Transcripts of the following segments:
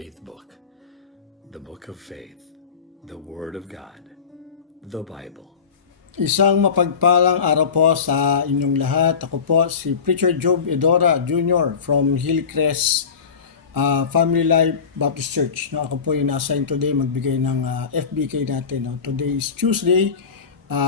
faith book, the book of faith, the Word of God, the Bible. Isang mapagpalang araw po sa inyong lahat. Ako po si Preacher Job Edora Jr. from Hillcrest Family Life Baptist Church. No, ako po yung na-assign today magbigay ng FBK natin. No? Today is Tuesday,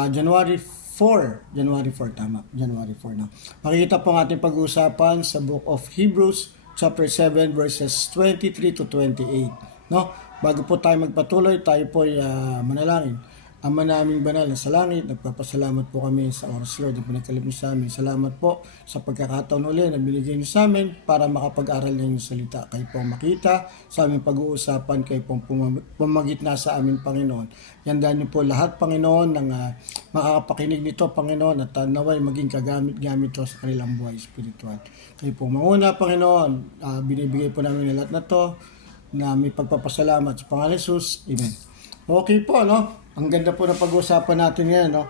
January 4. January 4, tama. January 4 na. Makikita po ang ating pag-uusapan sa Book of Hebrews, chapter 7, verses 23 to 28. No? Bago po tayo magpatuloy, tayo po ay manalangin. Ama naming banal na sa langit, nagpapasalamat po kami sa oras, Lord, na pinagkalip niyo sa amin. Salamat po sa pagkakataon uli na binigay niyo sa amin para makapag-aral ng inyong salita. Kayo pong makita sa aming pag-uusapan, kayo pong pumagitna sa amin, Panginoon. Yandahan niyo po lahat, Panginoon, ng makakapakinig nito, Panginoon, at naway maging kagamit-gamit to sa kanilang buhay spiritual. Kayo pong manguna, Panginoon, binibigay po namin lahat na to, na may pagpapasalamat sa Pangalan Jesus. Amen. Okay po, no? Ang ganda po na pag-uusapan natin ngayon, no?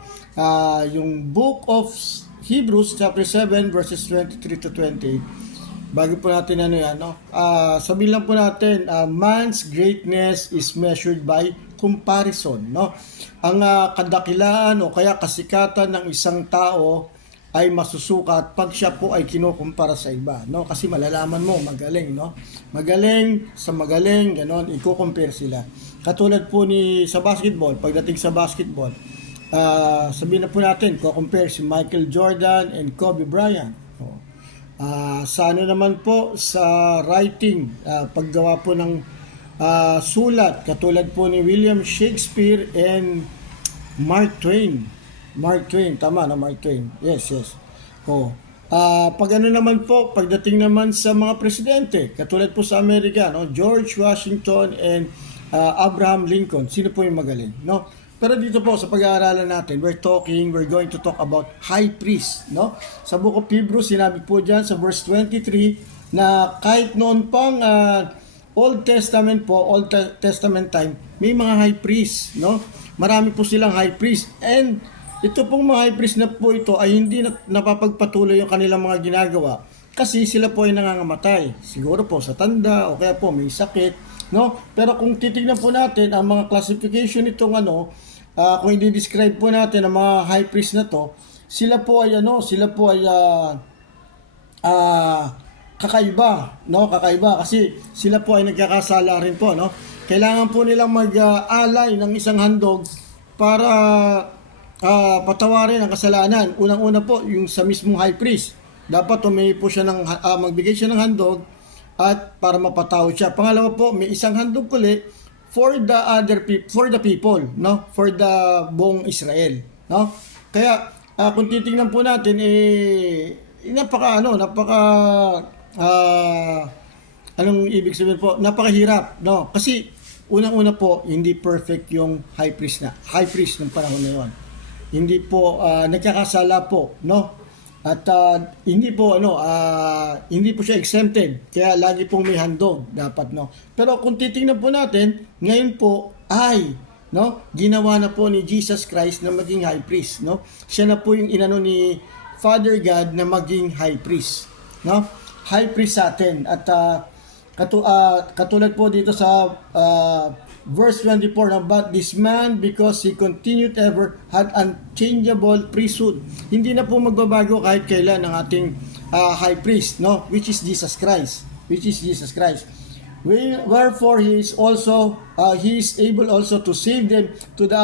Yung Book of Hebrews, chapter 7, verses 23 to 28. Bago po natin yan, no? Sabihin lang po natin, man's greatness is measured by comparison, no? Ang kadakilaan o kaya kasikatan ng isang tao ay masusukat pag siya po ay kinukumpara sa iba, no? Kasi malalaman mo, magaling, no? Magaling sa magaling, ganon, i-compare sila. Katulad po sa basketball, pagdating sa basketball, sabihin na po natin, compare si Michael Jordan and Kobe Bryant. Sa ano naman po, sa writing, paggawa po ng sulat, katulad po ni William Shakespeare and Mark Twain. Mark Twain, tama na, Mark Twain. Yes. Pag ano naman po, pagdating naman sa mga presidente, katulad po sa Amerika, no? George Washington and Abraham Lincoln. Sino po yung magaling, no? Pero dito po sa pag-aaralan natin, we're going to talk about high priest, no? Sa Book of Hebrews, sinabi po diyan sa verse 23 na kahit noon pang Old Testament time, may mga high priest, no? Marami po silang high priest, and ito pong mga high priest na po ito ay hindi napapagpatuloy yung kanilang mga ginagawa kasi sila po ay nangangamatay. Siguro po sa tanda o kaya po may sakit, no? Pero kung titignan po natin ang mga classification nitong kung i-describe po natin ang mga high priest na to, sila po ay kakaiba, no? Kakaiba kasi sila po ay nagkakasala rin po, no? Kailangan po nilang mag-alay ng isang handog para patawarin ang kasalanan. Unang-una po, yung sa mismong high priest. Dapat humingi po siya magbigay siya ng handog at para mapatawad siya. Pangalawa po, may isang handog uli for the people, no? For the buong Israel, no? Kaya kung titingnan po natin anong ibig sabihin po? Napakahirap, no? Kasi unang-una po, hindi perfect yung high priest ng panahon na 'yon. Hindi po nagkakasala po, no? At hindi po siya exempted. Kaya lagi pong may handog dapat, no. Pero kung titingnan po natin, ngayon po ay ginawa na po ni Jesus Christ na maging high priest, no. Siya na po yung inano ni Father God na maging high priest, no. High priest sa atin. At katulad po dito sa verse 24, na but this man, because he continued ever, had unchangeable priesthood. Hindi na po magbabago kahit kailan ang ating high priest, no? Which is Jesus Christ. Wherefore he is able also to save them to the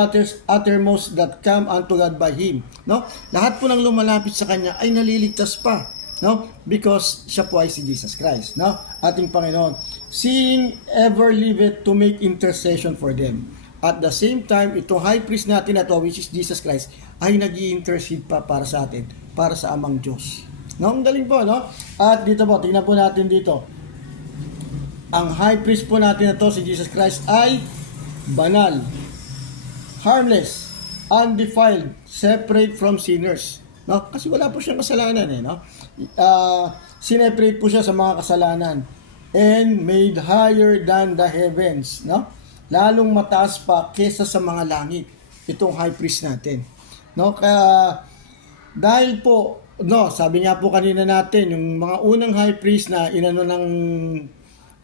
uttermost that come unto God by him, no? Lahat po ng lumalapit sa kanya ay naliligtas pa, no? Because siya po ay si Jesus Christ, no? Ating Panginoon. Seeing ever liveth to make intercession for them. At the same time, itong high priest natin na to, which is Jesus Christ, ay nag-i-intercede pa para sa atin, para sa amang Diyos. No? Ang galing po, no? At dito po, tingnan po natin dito. Ang high priest po natin na to, si Jesus Christ, ay banal, harmless, undefiled, separate from sinners. No? Kasi wala po siyang kasalanan, no? Sineparate po siya sa mga kasalanan. And made higher than the heavens, no? Lalong mataas pa kesa sa mga langit itong high priest natin, no? Kaya dahil po, no, sabi nga po kanina natin yung mga unang high priest na inano ng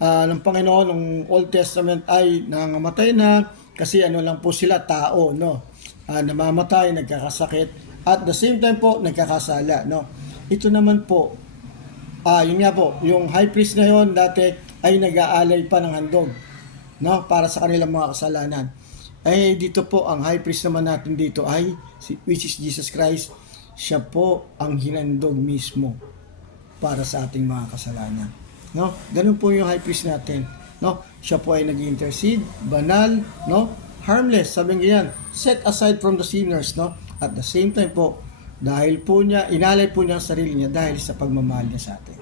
ng Panginoon ng Old Testament ay nangamatay na kasi ano lang po sila, tao, no? Namamatay, nagkakasakit, at the same time po nagkakasala, no? Ito naman po, yun nga po, yung high priest na yon dati ay nag-aalay pa ng handog, no? Para sa kanilang mga kasalanan. Ay dito po, ang high priest naman natin dito ay, which is Jesus Christ, siya po ang hinandog mismo para sa ating mga kasalanan. No? Ganun po yung high priest natin. No? Siya po ay nag-intercede, banal, no? Harmless, sabi nga yan, set aside from the sinners, no? At the same time po, dahil po niya, inalay po niya ang sarili niya dahil sa pagmamahal niya sa atin.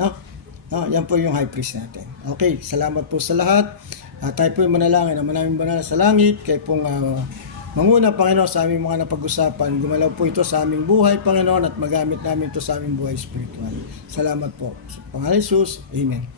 No? No? Yan po yung high priest natin. Okay, salamat po sa lahat. Tayo po yung manalangin na manaming banal sa langit, kayo pong manguna, Panginoon, sa aming mga napag-usapan. Gumalaw po ito sa aming buhay, Panginoon, at magamit namin ito sa aming buhay spiritual. Salamat po. Sa pangalan ni Jesus, Amen.